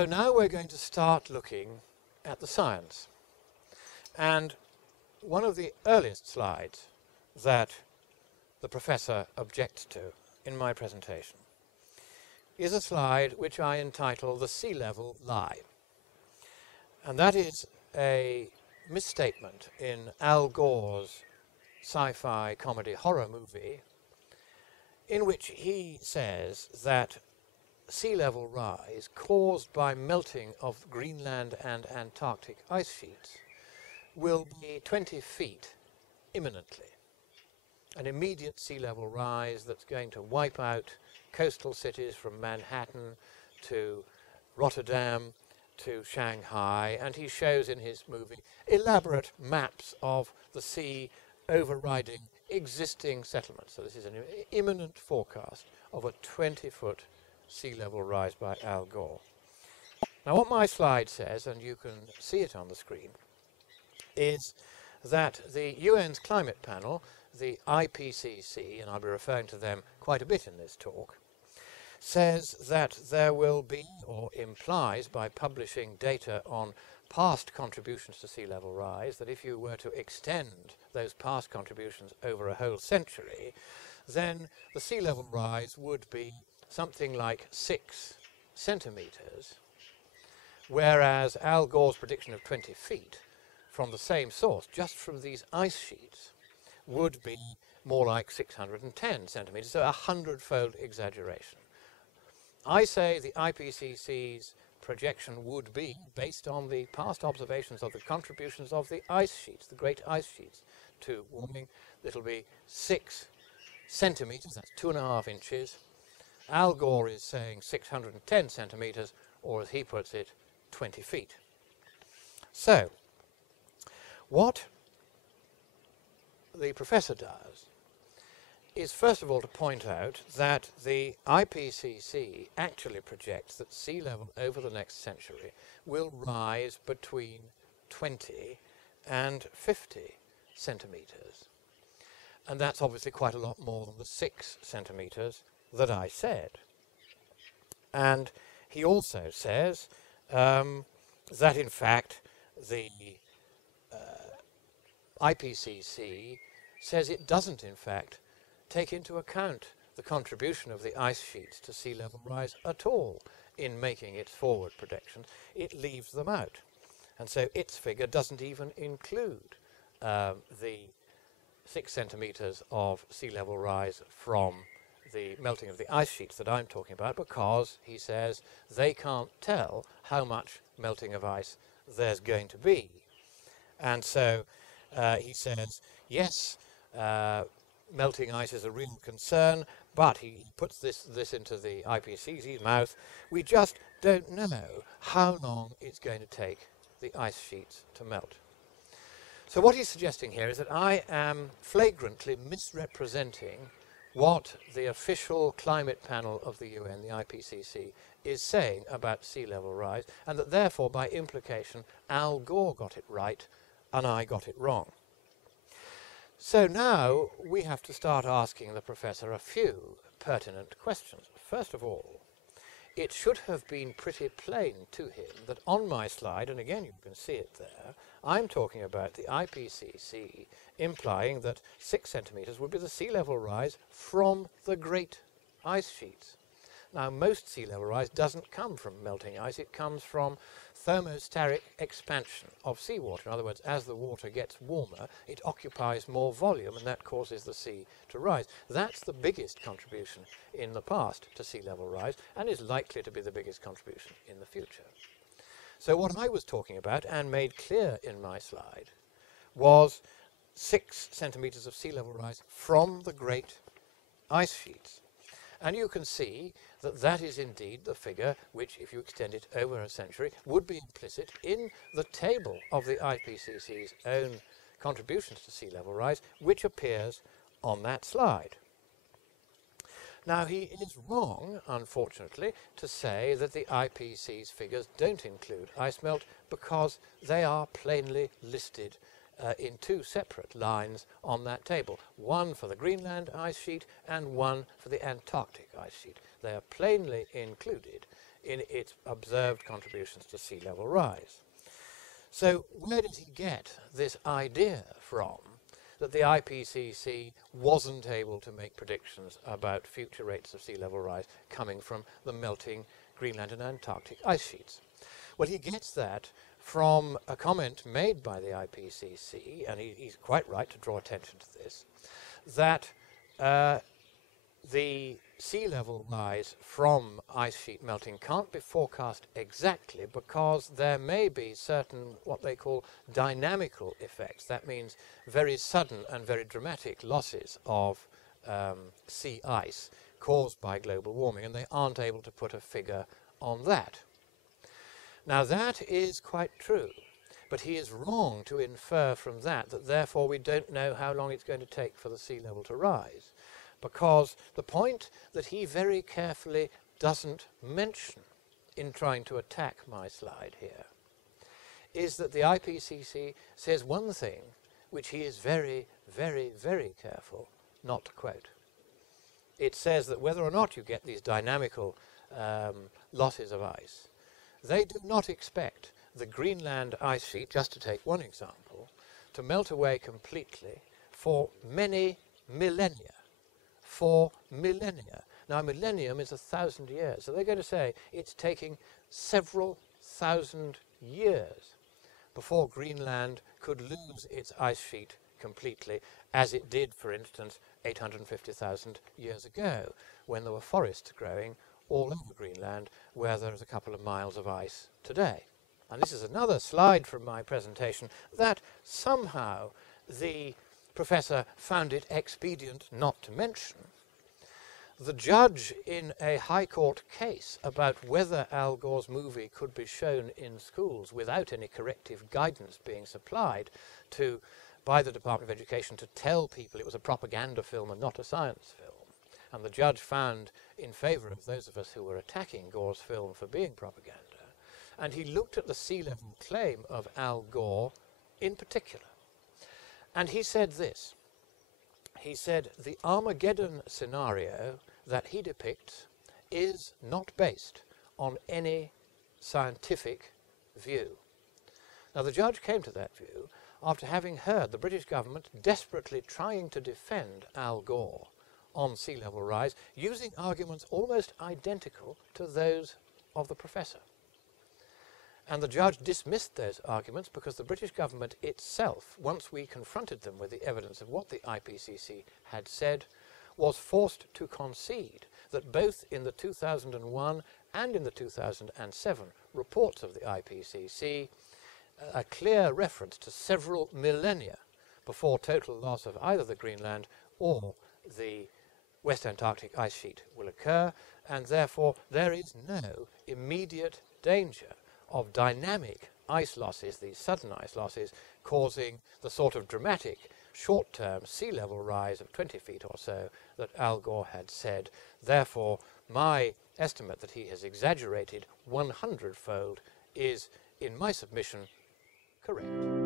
So now we're going to start looking at the science. And one of the earliest slides that the professor objects to in my presentation is a slide which I entitle "The Sea Level Lie." And that is a misstatement in Al Gore's sci-fi comedy horror movie, in which he says that sea level rise caused by melting of Greenland and Antarctic ice sheets will be 20 feet imminently. An immediate sea level rise that's going to wipe out coastal cities from Manhattan to Rotterdam to Shanghai, and he shows in his movie elaborate maps of the sea overriding existing settlements. So this is an imminent forecast of a 20-foot sea level rise by Al Gore. Now what my slide says, and you can see it on the screen, is that the UN's climate panel, the IPCC, and I'll be referring to them quite a bit in this talk, says that there will be, or implies by publishing data on past contributions to sea level rise, that if you were to extend those past contributions over a whole century, then the sea level rise would be something like 6 centimetres, whereas Al Gore's prediction of 20 feet from the same source, just from these ice sheets, would be more like 610 centimetres, so a 100-fold exaggeration. I say the IPCC's projection would be based on the past observations of the contributions of the ice sheets, the great ice sheets, to warming. It'll be 6 centimetres, that's 2.5 inches. Al Gore is saying 610 centimetres, or as he puts it, 20 feet. So, what the professor does is first of all to point out that the IPCC actually projects that sea level over the next century will rise between 20 and 50 centimetres. And that's obviously quite a lot more than the 6 centimetres that I said. And he also says that in fact the IPCC says it doesn't in fact take into account the contribution of the ice sheets to sea level rise at all in making its forward predictions. It leaves them out. And so its figure doesn't even include the 6 centimetres of sea level rise from the melting of the ice sheets that I'm talking about, because, he says, they can't tell how much melting of ice there's going to be. And so he says, yes, melting ice is a real concern, but he puts this into the IPCC's mouth. We just don't know how long it's going to take the ice sheets to melt. So what he's suggesting here is that I am flagrantly misrepresenting what the official climate panel of the UN, the IPCC, is saying about sea level rise, and that therefore, by implication, Al Gore got it right and I got it wrong. So now we have to start asking the professor a few pertinent questions. First of all, it should have been pretty plain to him that on my slide, and again you can see it there, I'm talking about the IPCC implying that 6 centimetres would be the sea level rise from the great ice sheets. Now most sea level rise doesn't come from melting ice, it comes from thermosteric expansion of seawater. In other words, as the water gets warmer, it occupies more volume and that causes the sea to rise. That's the biggest contribution in the past to sea level rise and is likely to be the biggest contribution in the future. So what I was talking about, and made clear in my slide, was 6 centimetres of sea level rise from the great ice sheets. And you can see that that is indeed the figure which, if you extend it over a century, would be implicit in the table of the IPCC's own contributions to sea level rise, which appears on that slide. Now, he is wrong, unfortunately, to say that the IPCC's figures don't include ice melt, because they are plainly listed in 2 separate lines on that table, one for the Greenland ice sheet and one for the Antarctic ice sheet. They are plainly included in its observed contributions to sea level rise. So where did he get this idea from that the IPCC wasn't able to make predictions about future rates of sea level rise coming from the melting Greenland and Antarctic ice sheets? Well, he gets that from a comment made by the IPCC, and he's quite right to draw attention to this, that the sea level rise from ice sheet melting can't be forecast exactly because there may be certain what they call dynamical effects. That means very sudden and very dramatic losses of sea ice caused by global warming, and they aren't able to put a figure on that. Now that is quite true, but he is wrong to infer from that that therefore we don't know how long it's going to take for the sea level to rise, because the point that he very carefully doesn't mention in trying to attack my slide here is that the IPCC says one thing which he is very, very, very careful not to quote. It says that whether or not you get these dynamical losses of ice, they do not expect the Greenland ice sheet, just to take one example, to melt away completely for many millennia. For millennia. Now, a millennium is 1,000 years. So they're going to say it's taking several thousand years before Greenland could lose its ice sheet completely, as it did, for instance, 850,000 years ago, when there were forests growing all over Greenland, where there's a couple of miles of ice today. And this is another slide from my presentation that somehow the professor found it expedient not to mention. The judge in a High Court case about whether Al Gore's movie could be shown in schools without any corrective guidance being supplied by the Department of Education to tell people it was a propaganda film and not a science film. And the judge found in favour of those of us who were attacking Gore's film for being propaganda. And he looked at the sea level claim of Al Gore in particular. And he said this. He said, the Armageddon scenario that he depicts is not based on any scientific view. Now, the judge came to that view after having heard the British government desperately trying to defend Al Gore on sea level rise, using arguments almost identical to those of the professor. And the judge dismissed those arguments because the British government itself, once we confronted them with the evidence of what the IPCC had said, was forced to concede that both in the 2001 and in the 2007 reports of the IPCC, a clear reference to several millennia before total loss of either the Greenland or the West Antarctic ice sheet will occur, and therefore there is no immediate danger of dynamic ice losses, these sudden ice losses, causing the sort of dramatic short-term sea level rise of 20 feet or so that Al Gore had said. Therefore, my estimate that he has exaggerated 100-fold is, in my submission, correct.